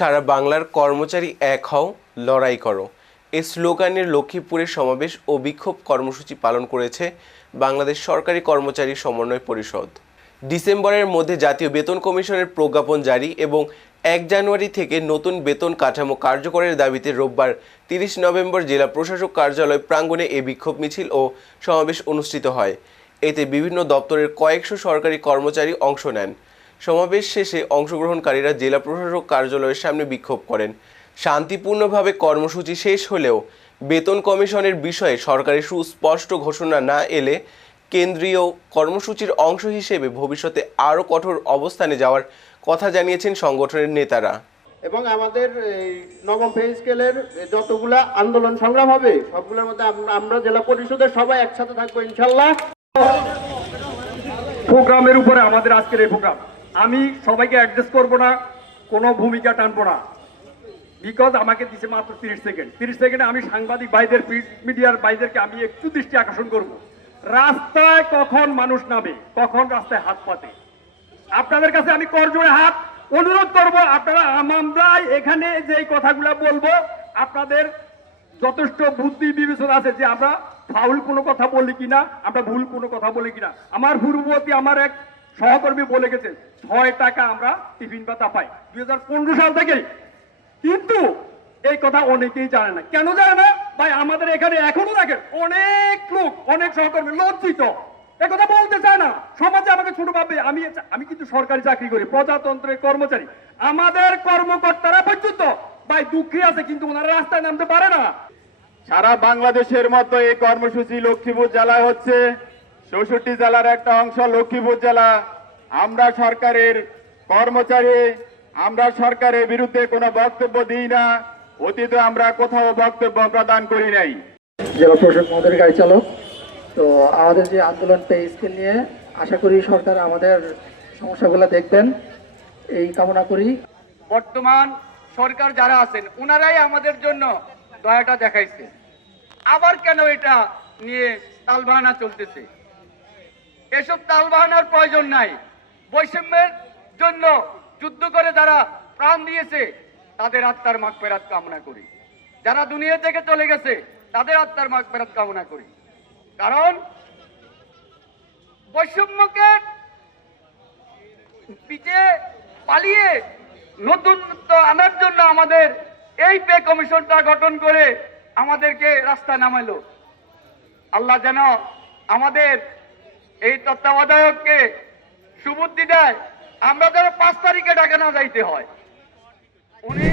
সারা বাংলার কর্মচারী এক হও, লড়াই করো। এই স্লোগানের লক্ষ্মীপুরের সমাবেশ ও বিক্ষোভ কর্মসূচি পালন করেছে বাংলাদেশ সরকারি কর্মচারী সমন্বয় পরিষদ। ডিসেম্বরের মধ্যে জাতীয় বেতন কমিশনের প্রজ্ঞাপন জারি এবং এক জানুয়ারি থেকে নতুন বেতন কাঠামো কার্যকরের দাবিতে রোববার তিরিশ নভেম্বর জেলা প্রশাসক কার্যালয় প্রাঙ্গণে এ বিক্ষোভ মিছিল ও সমাবেশ অনুষ্ঠিত হয়। এতে বিভিন্ন দপ্তরের কয়েকশো সরকারি কর্মচারী অংশ নেন। সমাবেশ শেষে অংশগ্রহণকারীরা জেলা প্রশাসক কার্যালয়ের সামনে বিক্ষোভ করেন। শান্তিপূর্ণভাবে কর্মসূচি শেষ হলেও বেতন কমিশনের বিষয়ে সরকারের সুস্পষ্ট ঘোষণা না এলে কেন্দ্রীয় কর্মসূচির অংশ হিসেবে ভবিষ্যতে আরও কঠোর অবস্থানে যাওয়ার কথা জানিয়েছেন সংগঠনের নেতারা। এবং আমাদের এই নবম পে স্কেলের যতগুলা আন্দোলন সংগ্রাম হবে সবগুলোর মধ্যে আমরা জেলা পরিষদের সবাই একসাথে থাকব ইনশাল্লাহ। প্রোগ্রামের উপরে আমাদের আজকের এই প্রোগ্রাম। আমি সবাইকে অ্যাড্রেস করব না, কোনো ভূমিকা টানবো না। বিকজ আমাকে দিছে মাত্র তিরিশ সেকেন্ড তিরিশ সেকেন্ডে আমি সাংবাদিক ভাইদের মিডিয়ার ভাইদেরকে আমি একটু দৃষ্টি আকর্ষণ করব। রাস্তায় কখন মানুষ নামে, কখন রাস্তায় হাত পাতে? আপনাদের কাছে আমি করজোড়ে হাত অনুরোধ করব, আপনারা আমরা এখানে যে কথাগুলো বলব, আপনাদের যথেষ্ট বুদ্ধি বিবেচনা আছে যে আমরা ফাউল কোনো কথা বলি কিনা, আমরা ভুল কোনো কথা বলি কিনা। আমার পূর্ববর্তী, আমার এক সহকর্মী বলে গেছে, ছয় টাকা আমরা টিফিন ভাতা পাই। দুই সাল থেকে। কিন্তু এই কথা অনেকেই জানে না। কেন জানে না? ভাই, আমাদের এখানে এখনও দেখেন অনেক লোক, অনেক সহকর্মী লজ্জিত। এ কথা বলতে চায় না। সমাজে আমাকে ছোট আমি আমি কিন্তু সরকারি চাকরি করি, প্রজাতন্ত্রের কর্মচারী। আমাদের কর্মকর্তারা পর্যন্ত, ভাই, দুঃখী আছে, কিন্তু ওনারা রাস্তায় নামতে পারে না। সারা বাংলাদেশের মতো এই কর্মসূচি লক্ষ্মীপুর জেলায় হচ্ছে। চৌষট্টি জেলার একটা অংশ লক্ষ্মীপুর জেলা। আমরা সরকারের কর্মচারী আমরা সরকারের বিরুদ্ধে কোনো বক্তব্য দিই না অতীতে আমরা কোথাও বক্তব্য প্রদান করি নাই। জেলা প্রশাসক মহোদয়ের গাড়ি চালক তো আমাদের যে আন্দোলন পে স্কেল নিয়ে আশা করি সরকার আমাদের সমস্যাগুলো দেখবেন এই কামনা করি। বর্তমান সরকার যারা আছেন ওনারাই আমাদের জন্য দয়াটা দেখাইছে। আবার কেন এটা নিয়ে তালবাহানা চলতেছে? এসব তালবাহানার প্রয়োজন নাই। বৈষম্যের জন্য যুদ্ধ করে যারা প্রাণ দিয়েছে, তাদের আত্মার মাগ ফেরাত কামনা করি। যারা দুনিয়া থেকে চলে গেছে, তাদের আত্মার মাগ ফেরাত কামনা করি। কারণ বৈষম্যকে পিছিয়ে পালিয়ে নতুনত্ব আনার জন্য আমাদের এই পে কমিশনটা গঠন করে আমাদেরকে রাস্তা নামাইলো আল্লাহ যেন আমাদের এই তত্ত্বাবধায়ককে সুবুদ্ধি দেয়। আমরা যেন পাঁচ তারিখে ডাকে না যাইতে হয়। উনি